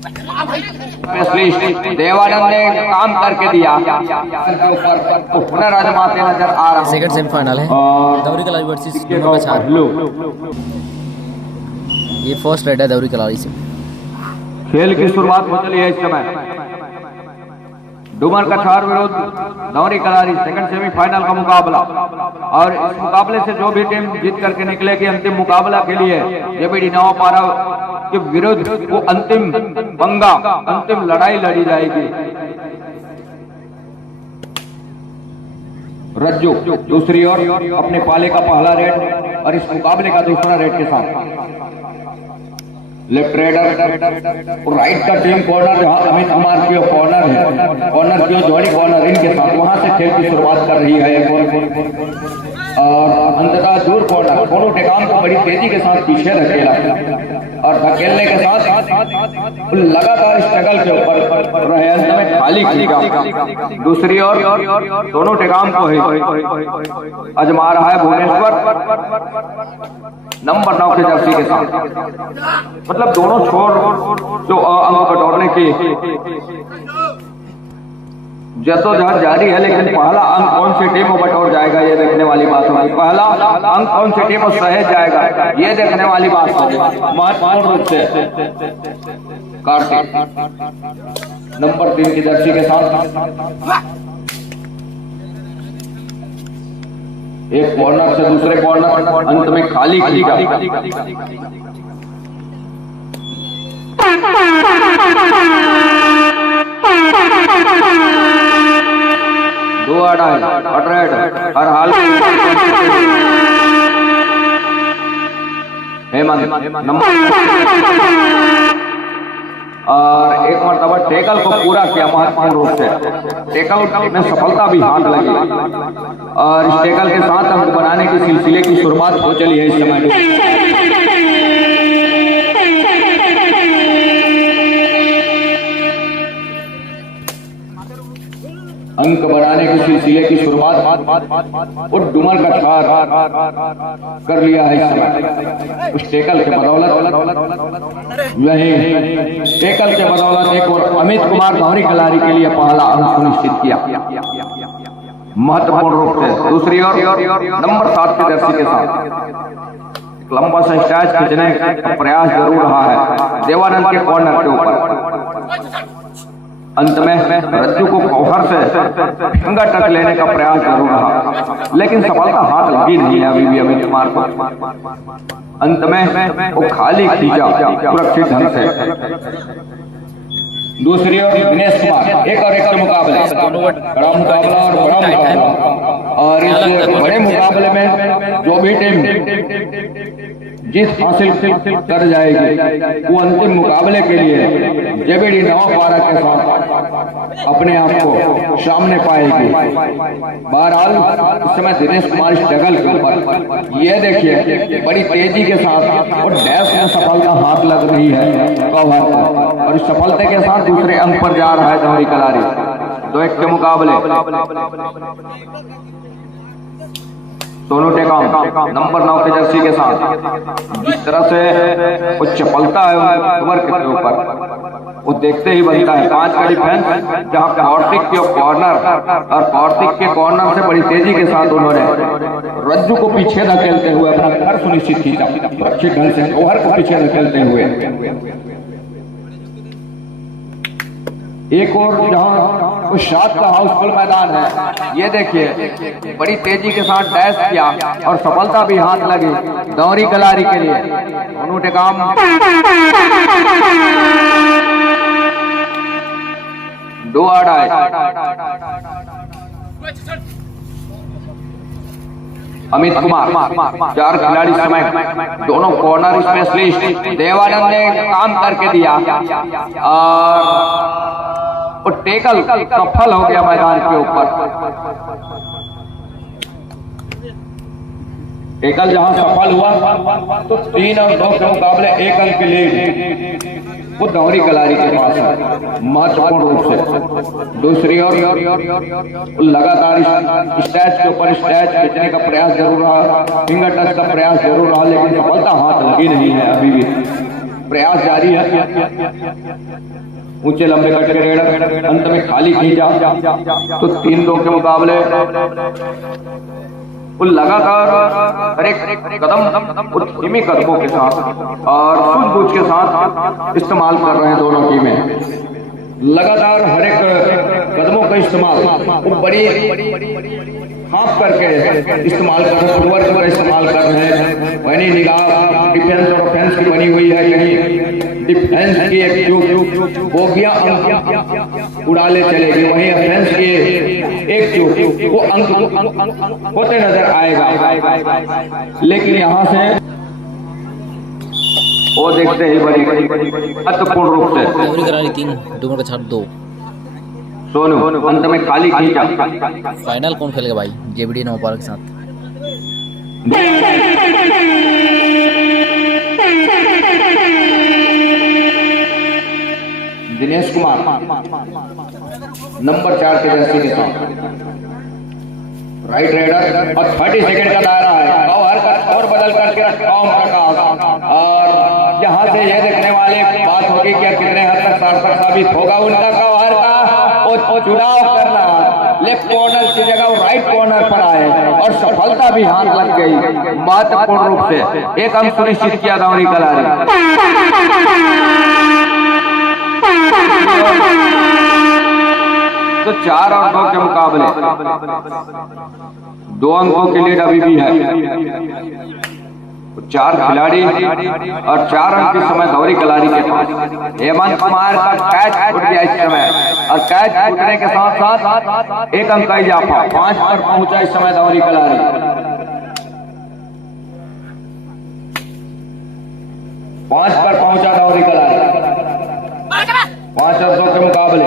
Specialist Devanand ने काम करके दिया, हुनर आजमाते नजर आ रहा है। सेकंड सेमीफाइनल है दौरी कलारी वर्सेस ये फर्स्ट रेड है दौरी कलारी से। खेल की शुरुआत हो चली है इस समय। डुमर कछार विरुद्ध दौरी कलारी सेकंड सेमीफाइनल का मुकाबला, और इस मुकाबले से जो भी टीम जीत करके निकलेगी अंतिम मुकाबला के लिए जेबीडी नवापारा के विरुद्ध वो अंतिम पंगा, अंतिम लड़ाई लड़ी जाएगी। रज्जू दूसरी ओर अपने पाले का पहला रेड और इस मुकाबले का दूसरा रेड के साथ लेफ्ट रेडर और राइट का टीम कॉर्नर, जहां अमित कुमार की कॉर्नर है, कॉर्नर की जोड़ी कॉर्नर इनके साथ वहां से खेल की शुरुआत कर रही है। और अंततः दूर कॉर्नर दोनों टेकाम को बड़ी तेजी के साथ पीछे धकेला और धकेलने के साथ लगातार स्ट्रगल के ऊपर रहे, अंत में खाली खींचा। दूसरी ओर दोनों टेकाम को आजमा रहा है भुवनेश्वर नंबर 9 के जर्सी के साथ। मतलब दोनों छोर जो अंक बटोरने की जद्दोजहद जारी है, लेकिन पहला अंक कौन सी टीम बटोर जाएगा ये देखने वाली बात होगी। पहला अंक कौन सी टीम सहेज जाएगा ये देखने वाली बात होगी। महत्वपूर्ण रूप से कार्तिक नंबर 3 की जर्सी के साथ एक कॉर्नर से दूसरे कॉर्नर अंत में खाली खींचा। दो अढ़ाई हर हाल हेमंत नंबर और एक मरतबा टेकल को पूरा किया महत्वपूर्ण रूप से। टेकल में सफलता भी हाथ लगी और इस टेकल के साथ अंक बनाने की सिलसिले की शुरुआत हो चली है इस समय। अंक बनाने के सिलसिले की शुरुआत और डुमर का छार कर लिया है इस समय। उस टेकल के बदौलत वही टेकल के बदौलत एक और अमित कुमार दौरी कलारी के लिए पहला अंक सुनिश्चित किया महत्वपूर्ण रूप से। दूसरी ओर नंबर 7 की जर्सी के साथ लंबा सा स्टैच खींचने का प्रयास जरूर रहा है देवानंद के कॉर्नर के ऊपर। अंत में रज्जू को कौहर से फिंगर टच लेने का प्रयास जरूर रहा, लेकिन सफलता हाथ लगी नहीं है अभी भी अमित कुमार को। अंत में वो खाली खींचा सुरक्षित ढंग से। दूसरी ओर दिनेश कुमार एक और एक मुकाबले, बड़ा मुकाबला और बड़ा मुकाबला, और इस बड़े मुकाबले में जो भी टीम जीत हासिल कर जाएगी वो अंतिम मुकाबले के लिए जेबीडी नवापारा के साथ अपने आप को सामने पाएगी। बहरहाल इस समय दिनेश कुमार स्ट्रगल के ऊपर ये देखिए बड़ी तेजी के साथ और डैश में सफलता हाथ लग रही है कवर को, और इस सफलता के साथ दूसरे अंक पर जा रहा है दौरी कलारी। 2-1 के मुकाबले दोनों टेकाम नंबर 9 के जर्सी के साथ जिस तरह से वो चपलता है उमर के ऊपर वो देखते ही बनता है। 5 का डिफेंस जहां कार्तिक के कॉर्नर और कार्तिक के कॉर्नर से बड़ी तेजी के साथ उन्होंने रज्जू को पीछे धकेलते हुए अपना घर सुनिश्चित किया सुरक्षित ढंग से, ओवर को पीछे धकेलते हुए। एक और जहां उस शाद का हाउसफुल मैदान है, ये देखिए बड़ी तेजी के साथ डैश किया और सफलता भी हाथ लगी दौरी कलारी के लिए। दोनों टेकाम दो अढ़ाई अमित कुमार 4 खिलाड़ी समय दोनों कॉर्नर स्पेशलिस्ट देवानंद ने काम करके दिया और टेकल सफल हो गया मैदान के ऊपर। टेकल जहां सफल हुआ तो 3 और 2 के मुकाबले 1 अंक के लीड वो दौरी कलारी के पास है महत्वपूर्ण रूप से। दूसरी ओर लगातार स्टैच के ऊपर स्टैच खींचने का प्रयास जरूर रहा, फिंगर टच का प्रयास जरूर रहा, लेकिन सफलता हाथ लगी नहीं है अभी भी। प्रयास जारी है। ऊंचे लंबे कट के रेड, अंत में खाली खींचा तो 3-2 के मुकाबले वो लगातार हर एक कदम धीमी कदमों के साथ और सूझबूझ के साथ इस्तेमाल कर रहे हैं दोनों टीमें। लगातार हर एक कदमों का इस्तेमाल वो बड़ी हाफ करके इस्तेमाल कर रहे हैं, फुटवर्क पर इस्तेमाल कर रहे हैं। वही निगाह डिफेंस और ऑफेंस की बनी हुई है, कहीं डिफेंस की एक चूक बोगियां अंक उड़ाले चलेगी, वहीं ऑफेंस की एक चूक वो अंक होते नजर आएगा। लेकिन यहाँ से वो देखते ही बड़ी महत्वपूर्ण रूप से दौरी करारी 3 डूमर का छाट 2। सोनू अंत में खाली खींचा। फाइनल कौन खेलेगा भाई? जेबीडी नवपाल के साथ। दिनेश कुमार नंबर 4 के जर्सी के साथ राइट राइडर और 30 सेकंड का दायरा है और बदल करके टॉम प्रकाश। और यहाँ से यह देखने वाले बात होगी कि कितने हद तक सार्थक साबित होगा उनका कवर का चुनाव करना। लेफ्ट कॉर्नर की जगह राइट कॉर्नर पर आए और सफलता भी हाथ लग गई महत्वपूर्ण रूप से। एक अंक सुनिश्चित किया दौरी कलारी। तो 4 और 2 के मुकाबले 2 अंकों की लीड अभी भी है। 4 खिलाड़ी और 4 अंक इस समय दौरी कलारी के पास। हेमंत कुमार का कैच छूट गया इस समय और कैच छूटने के साथ साथ 1 अंक का इजाफा 5 पर पहुंचा इस समय दौरी कलारी। 5 पर पहुंचा दौरी कलारी। 5 और 2 के मुकाबले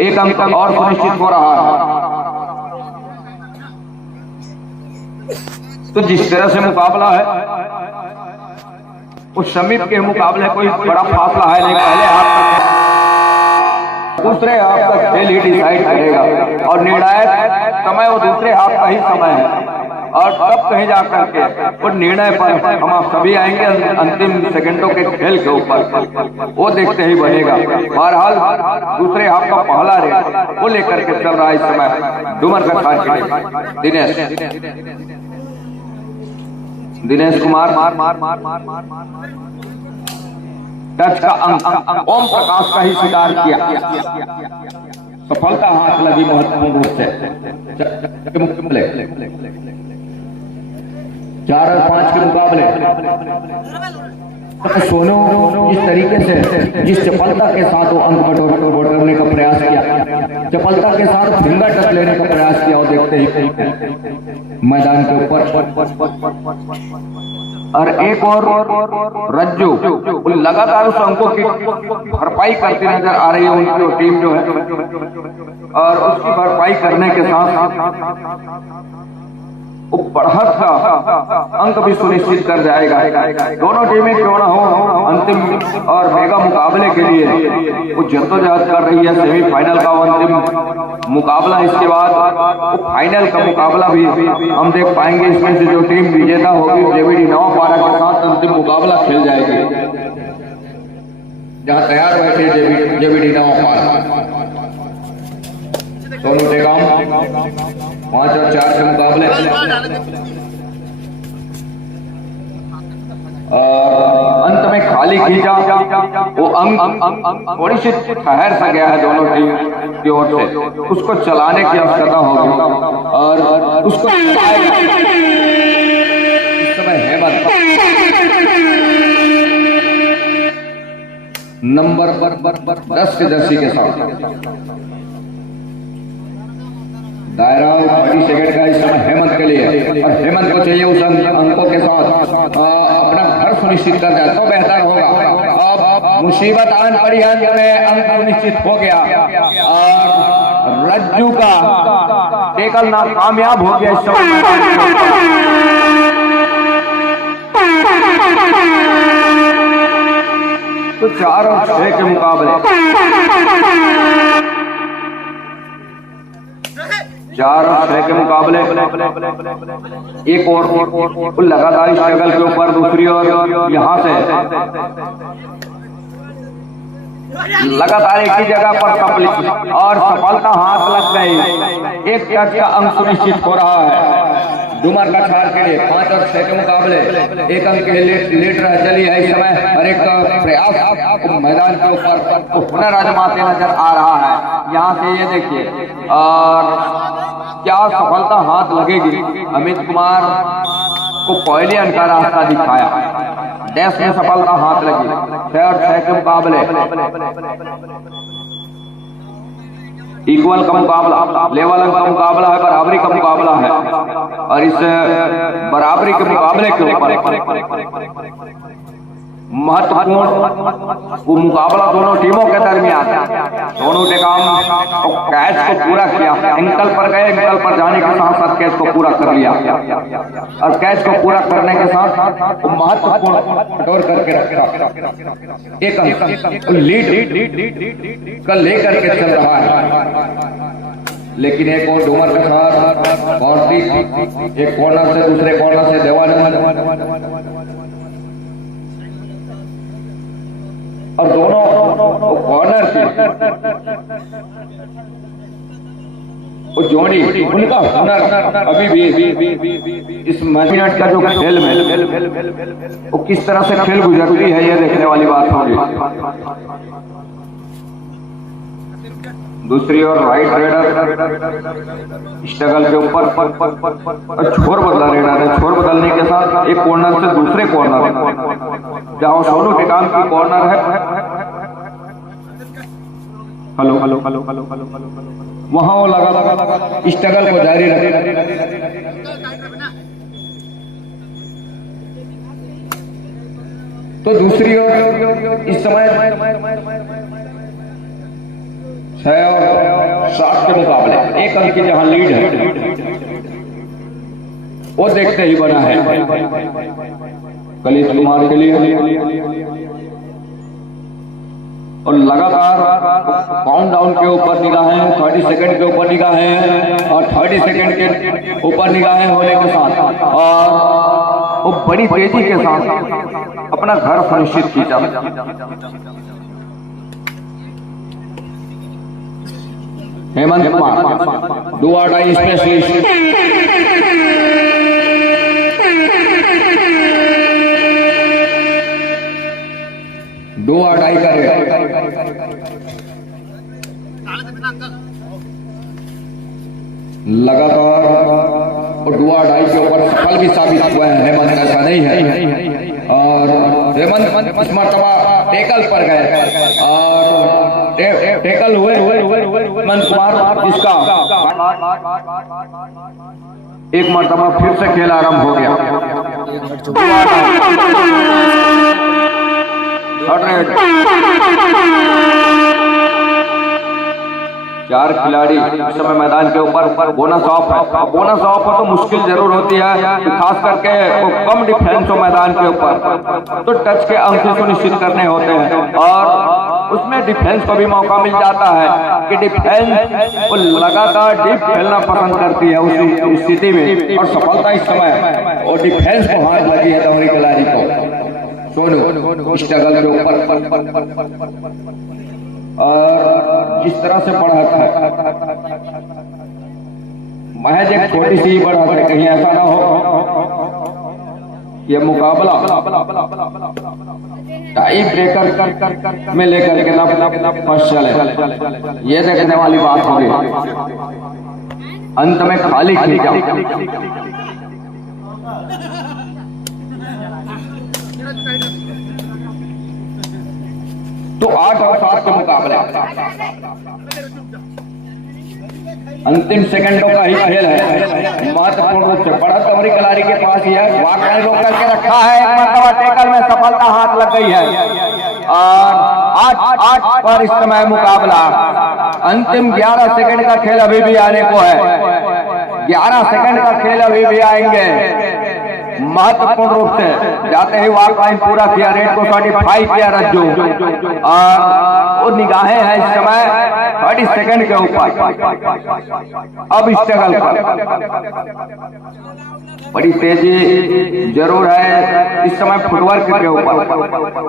1 अंक और सुनिश्चित हो रहा है। तो जिस तरह से मुकाबला है उस समीप के मुकाबले कोई बड़ा फासला है नहीं। पहले हाथ तक दूसरे हाथ तक खेल ही डिसाइड करेगा और निर्णायक समय वो दूसरे हाथ का ही समय है। और तब कहीं जाकर के वो निर्णय पर हम आप सभी आएंगे अंतिम सेकंडों के खेल के ऊपर, वो देखते ही बनेगा। बहरहाल दूसरे हाफ का पहला रेट वो लेकर के चल रहा है इस समय डूमर का साथ दिनेश कुमार टच का अंक ओम प्रकाश का ही स्वीकार किया। सफलता हाथ लगी महत्वपूर्ण रूप से। 4 और 5 के मुकाबले सोनू इस तरीके से जिस चपलता के साथ वो अंक बटोरने का प्रयास किया, चपलता के साथ फिंगर टच लेने का प्रयास किया और देखते ही मैदान के ऊपर। और एक और रज्जू लगातार उस अंकों की भरपाई करती नजर आ रही है उनकी टीम जो है, और उसकी भरपाई करने के साथ वो बढ़त का अंक भी सुनिश्चित कर जाएगा। दोनों टीमें क्यों ना हो अंतिम और मेगा मुकाबले के लिए वो जद्दोजहद कर रही है। सेमीफाइनल का अंतिम मुकाबला, इसके बाद वो फाइनल का मुकाबला भी हम देख पाएंगे। इसमें से जो टीम विजेता होगी जेबीडी नवापारा के साथ अंतिम मुकाबला खेल जाएगी, जहां तैयार बैठे जेबीडी नवापारा। सोनू टेगाम 5 और 4 के मुकाबले अंत में खाली खींचा वो अंक थोड़ी सी ठहर सा गया है दोनों टीम की ओर से, उसको चलाने की आवश्यकता होगी और उसको इस समय हेमंत नंबर 10 के जर्सी के साथ दायरा 30 सेकंड का इस समय हेमंत के लिए, और हेमंत को चाहिए उस अंकों के साथ अपना घर सुनिश्चित कर जाए तो बेहतर होगा। अब मुसीबत आन पड़ी अंत में अंक निश्चित हो गया और रज्जू का टेकल नाकामयाब हो गया इस समय। तो 4 और 6 के मुकाबले 4 और 6 के मुकाबले एक और लगातार स्ट्रगल के ऊपर दूसरी ओर यहां से लगातार एक ही जगह पर कंप्लीट और सफलता हाथ लग गई। एक टच का अंक सुनिश्चित हो रहा है डूमर का छाड़ के लिए। 5 और 6 के मुकाबले एक अंक के लेट रह चली है इस समय। हर एक प्रयास मैदान के ऊपर पुनः आजमाते नजर आ रहा है। यहाँ से ये देखिए और क्या सफलता हाथ लगेगी। अमित कुमार को पहले अंक का रास्ता दिखाया, डैश में सफलता हाथ लगी। 6 और 6 के मुकाबले इक्वल का मुकाबला, लेवल अंक का मुकाबला है, बराबरी का मुकाबला है। और इस बराबरी के मुकाबले के ऊपर महत्वपूर्ण वो मुकाबला दोनों टीमों के दरमियान। दोनों ने काम कैच को पूरा किया, एंकल पर गए, एंकल पर जाने के साथ साथ कैच को पूरा कर लिया और कैच को पूरा करने के साथ महत्वपूर्ण दौर करके रखा। एक अंक लीड का लेकर के चल रहा है, लेकिन एक और डूमर के साथ बाउंड्री, एक कॉर्नर से दूसरे कॉर्नर से देवानंद और दोनों कॉर्नर की जोड़ी उनका हुनर अभी भी इस मिनट का जो खेल में वो किस तरह से खेल गुजरती है, ये देखने वाली बात होगी। दूसरी ओर राइट रेडर स्ट्रगल के ऊपर छोर बदला रेडर है। छोर बदलने के साथ एक कॉर्नर से दूसरे कॉर्नर जहां सोनू के काम की कॉर्नर है, hello hello hello hello hello वहां वो लगा स्ट्रगल को जारी रखे। तो दूसरी ओर इस समय 6 और 7 के मुकाबले एक अंक की जहां लीड है वो देखते ही बना है कलिश कुमार के लिए। और लगातार काउंट डाउन के ऊपर निगाहें, 30 सेकंड के ऊपर निगाहें और 30 सेकंड के ऊपर निगाहें होने के साथ और वो बड़ी तेजी के साथ अपना घर सुनिश्चित खींचा। हेमंत कुमार डू और डाई स्पेशलिस्ट, डू और डाई करे। लगातार और डू और डाई के ऊपर सफल भी साबित हुआ है हेमंत, ऐसा नहीं है। और हेमंत इस मर्तबा टेकल पर गए और टेकल हुए हेमंत कुमार, इसका एक मर्तबा फिर से खेल आरंभ हो गया। 4 खिलाड़ी इस समय मैदान के ऊपर। बोनस ऑफ है, बोनस ऑफ हो तो मुश्किल जरूर होती है, खास करके कम डिफेंस हो मैदान के ऊपर तो टच के अंक सुनिश्चित करने होते हैं और उसमें डिफेंस को भी मौका मिल जाता है कि डिफेंस वो लगातार डीप खेलना पसंद करती है उस स्थिति में। और सफलता इस समय और डिफेंस को हाथ लगी है डोमरी खिलाड़ी को। सोनू स्ट्रगल के ऊपर और जिस तरह से बढ़त है महज एक छोटी सी बढ़त है, कहीं ऐसा ना हो ये मुकाबला टाई ब्रेकर में लेकर के ना फर्स्ट चले। ये देखने वाली बात होगी, अंत में खाली खींचा। तो 8 और 7 के मुकाबले अंतिम सेकंडों का ही खेल है। महत्वपूर्ण रूप से बढ़त डोमरी खिलाड़ी के पास ही है, वाकई रोक करके रखा है। एक मरतबा टेकल में सफलता हाथ लग गई है और 8 पर इस समय मुकाबला। अंतिम 11 सेकंड का खेल अभी भी आने को है, 11 सेकंड का खेल अभी भी आएंगे। महत्वपूर्ण रूप से जाते ही वॉक लाइन पूरा किया, रेड को 35 किया रज्जू, और वो निगाहें हैं इस समय 30 सेकंड के ऊपर। अब स्ट्रगल पर बड़ी तेजी जरूर है इस समय, फुटवर्क के ऊपर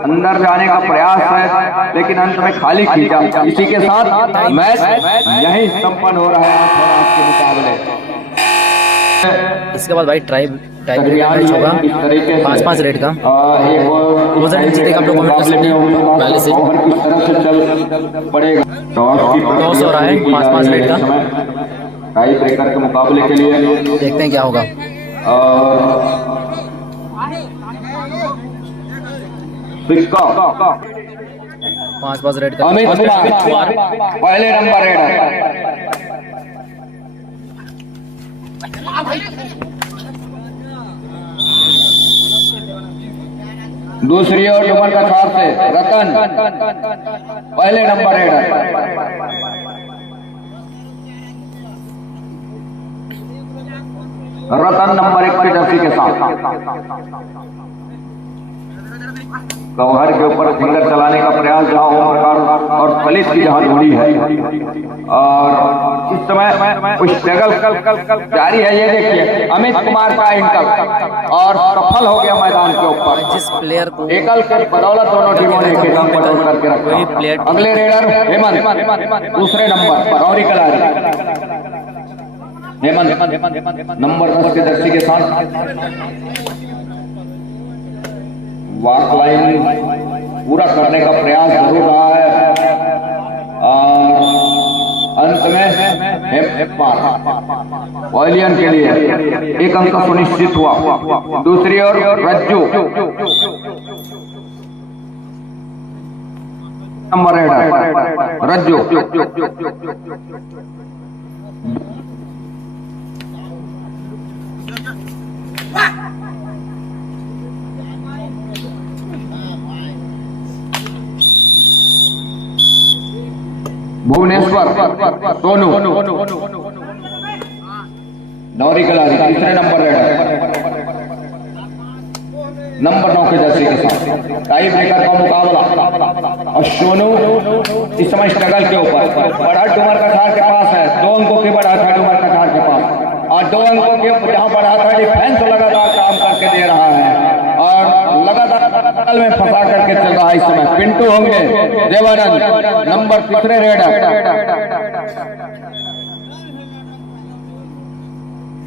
अंदर जाने का प्रयास है, लेकिन अंत में खाली खींचा। इसी के साथ मैच यही संपन्न हो रहा है आज के मुकाबले। इसके बाद भाई टाइम मैच होगा 5-5 रेड का। वजन जीतेगा आप लोग कमेंट कर सकते हैं पहले से। टॉस हो रहा है 5-5 रेड का, टाई ब्रेकर के मुकाबले के लिए देखते हैं क्या होगा। सिक्का 5-5 रेड का। अमित कुमार पहले नंबर रेडर। दूसरी ओर डुमर का छाप से रतन पहले नंबर रेडर। रतन नंबर 1 के जर्सी के साथ गौहर के ऊपर फिंगर चलाने का प्रयास जहां ओमकार और फलित की जहां जोड़ी है, और इस समय कुछ स्ट्रगल जारी है। ये देखिए अमित कुमार का इंकल और सफल हो गया मैदान के ऊपर। जिस प्लेयर को एकल के बदौलत दोनों टीमों ने एक दम पटोल करके रखा। अगले रेडर हेमंत दूसरे नंबर पर, और कलारी हेमंत नंबर 10 के जर्सी के साथ वॉक लाइन पूरा करने का प्रयास जरूर रहा है, और अंत में ऑयलियन के लिए 1 अंक सुनिश्चित हुआ। दूसरी ओर रज्जू नंबर रेडर रज्जू भुवनेश्वर सोनू नौरी कलारी तीसरे नंबर रेडर नंबर 9 के जर्सी के साथ। टाई ब्रेकर का मुकाबला, और सोनू इस समय स्ट्रगल के ऊपर। बढ़त डुमर कछार के पास है, 2 अंकों की बढ़त है डुमर कछार के पास, और 2 अंकों के जहां बढ़त है डिफेंस लगातार काम करके दे रहा है, और लगातार में फंसा करके चल रहा है इस समय। पिंटू होंगे देवानंद नंबर 3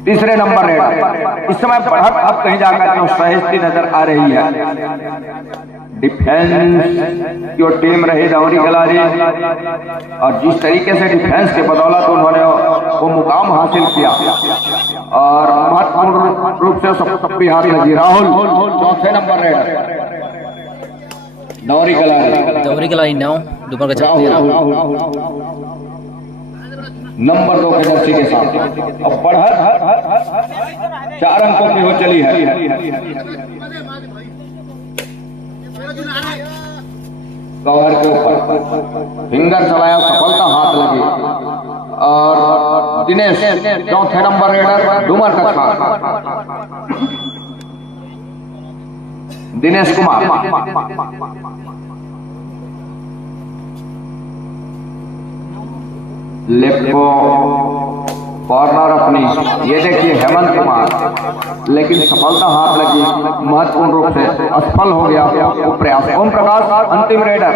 तीसरे नंबर रेडर। इस समय बढ़त अब कहीं जाकर जो सहजती नजर आ रही है। डिफेंस की टीम रही दौरी खिलाड़ी, और जिस तरीके से डिफेंस के बदौलत उन्होंने वो मुकाम हासिल किया, और महत्वपूर्ण रूप से सबकी हाथ लगी। राहुल चौथे नंबर रेडर दौरी कलारी 9 दोपहर का नंबर 2 के जर्सी के साथ। अब बढ़त 4 अंकों की हो चली है। गौहर के ऊपर फिंगर चलाया, सफलता हाथ लगी, और दिनेश चौथे नंबर रेडर डुमर का छाप दिनेश कुमार लेफ्ट को कॉर्नर अपनी। ये देखिए हेमंत कुमार, लेकिन सफलता हाथ लगी, महत्वपूर्ण रूप से असफल हो गया वो प्रयास। ओम प्रकाश अंतिम रेडर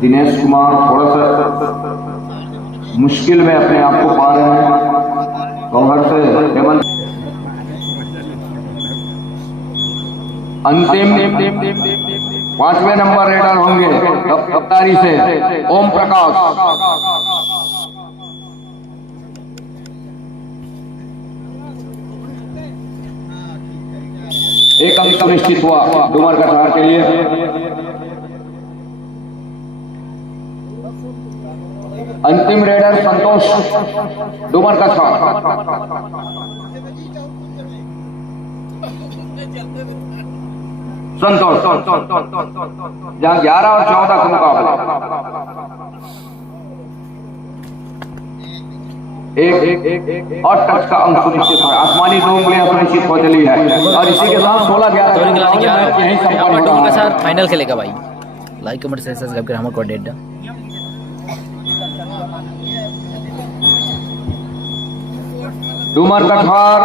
दिनेश कुमार थोड़ा सा मुश्किल में अपने आप को पा रहे हैं। गौहर से हेमंत अंतिम 5वें नंबर रेडर होंगे कप्तारी से ओम प्रकाश। एक अंक निश्चित हुआ डुमर कछार के लिए। अंतिम रेडर संतोष डुमर कछार। संतोष जहां 11 और 14 का मुकाबला, एक और टच का अंक सुनिश्चित है, आसमानी 2 उंगलियां सुनिश्चित हो चली है और इसी के साथ 16-11 तो इनके लाने मैच यहीं संपन्न हो के रहा है। साथ फाइनल खेलेगा भाई। लाइक कमेंट शेयर सब्सक्राइब कर हमको डेट डूमर कठार